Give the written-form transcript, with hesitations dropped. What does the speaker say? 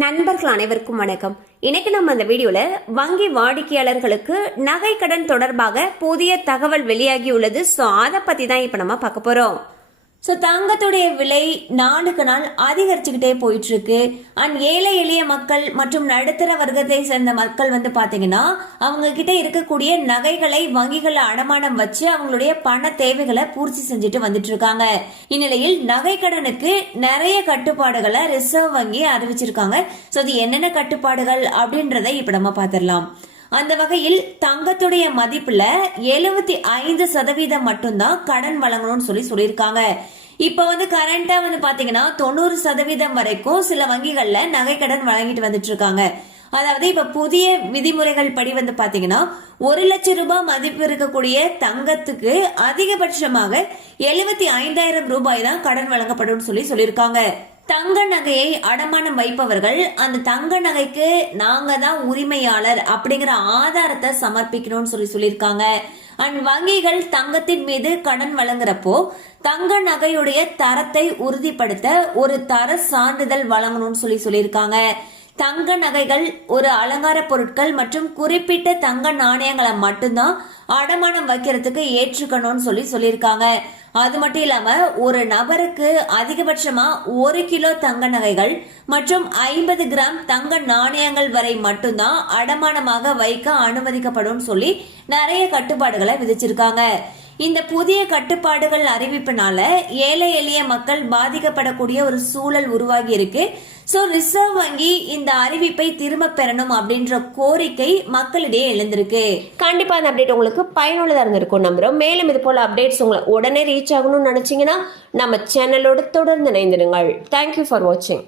நண்பர்கள் அனைவருக்கும் வணக்கம். இன்னைக்கு நம்ம அந்த வீடியோல வங்கி வாடிக்கையாளர்களுக்கு நகை கடன் தொடர்பாக புதிய தகவல் வெளியாகியுள்ளது. ஸோ அதை பத்தி தான் இப்ப நம்ம பார்க்க போறோம். ஸோ தங்கத்துடைய விலை நாளுக்கு நாள் அதிகரிச்சுக்கிட்டே போயிட்டு இருக்கு. அண்ட் ஏழை எளிய மக்கள் மற்றும் நடுத்தர வர்க்கத்தை சேர்ந்த மக்கள் பாத்தீங்கன்னா அவங்க கிட்ட இருக்கக்கூடிய நகைகளை வங்கிகள் அடமானம் வச்சு அவங்களுடைய பண தேவைகளை பூர்த்தி செஞ்சுட்டு வந்துட்டு இருக்காங்க. இந்நிலையில் நகை கடனுக்கு நிறைய கட்டுப்பாடுகளை ரிசர்வ் வங்கி அறிவிச்சிருக்காங்க. ஸோ அது என்னென்ன கட்டுப்பாடுகள் அப்படின்றத இப்ப நம்ம பாத்திரலாம். அந்த வகையில் தங்கத்துடைய மதிப்புல 75% மட்டும்தான் கடன் வழங்கணும்னு சொல்லியிருக்காங்க. இப்ப கரண்டா பாத்தீங்கன்னா 90% வரைக்கும் சில வங்கிகள்ல நகை கடன் வழங்கிட்டு வந்துட்டு இருக்காங்க. அதாவது இப்ப புதிய விதிமுறைகள் படி பாத்தீங்கன்னா 1 லட்சம் ரூபாய் மதிப்பு இருக்கக்கூடிய தங்கத்துக்கு அதிகபட்சமாக 75,000 ரூபாய் தான் கடன் வழங்கப்படும் சொல்லியிருக்காங்க. தங்க நகையை அடமானம் வைப்பவர்கள் அந்த தங்க நகைக்கு நாங்க தான் உரிமையாளர் அப்படிங்கிற ஆதாரத்தை சமர்ப்பிக்கணும்னு சொல்லியிருக்காங்க. அண்ட் வங்கிகள் தங்கத்தின் மீது கடன் வழங்குறப்போ தங்க நகையுடைய தரத்தை உறுதிப்படுத்த ஒரு தர சான்றிதழ் வழங்கணும்னு சொல்லியிருக்காங்க. தங்க நகைகள் ஒரு அலங்கார பொருட்கள் மற்றும் குறிப்பிட்ட தங்க நாணயங்களை மட்டும்தான் அடமானம் வைக்கிறதுக்கு ஏற்றுக்கணும்னு சொல்லியிருக்காங்க. அது மட்டும் இல்லாம ஒரு நபருக்கு அதிகபட்சமா 1 கிலோ தங்க நகைகள் மற்றும் 50 கிராம் தங்க நாணயங்கள் வரை மட்டும்தான் அடமானமாக வைக்க அனுமதிக்கப்படும் நிறைய கட்டுப்பாடுகளை விதிச்சிருக்காங்க. இந்த புதிய கட்டுப்பாடுகள் அறிவிப்பினால ஏழை எளிய மக்கள் பாதிக்கப்படக்கூடிய ஒரு சூழல் உருவாகி இருக்கு. சோ ரிசர்வ் வங்கி இந்த அறிவிப்பை திரும்ப பெறணும் அப்படின்ற கோரிக்கை மக்களிடையே எழுந்திருக்கு. கண்டிப்பா அந்த அப்டேட் உங்களுக்கு பயனுள்ளதா இருந்திருக்கும் நம்புறோம். மேலும் இது போல அப்டேட்ஸ் உங்களை உடனே ரீச் ஆகணும்னு நினைச்சீங்கன்னா நம்ம சேனலோட தொடர்ந்து இணைந்திருங்கள். தேங்க்யூ ஃபார் வாட்சிங்.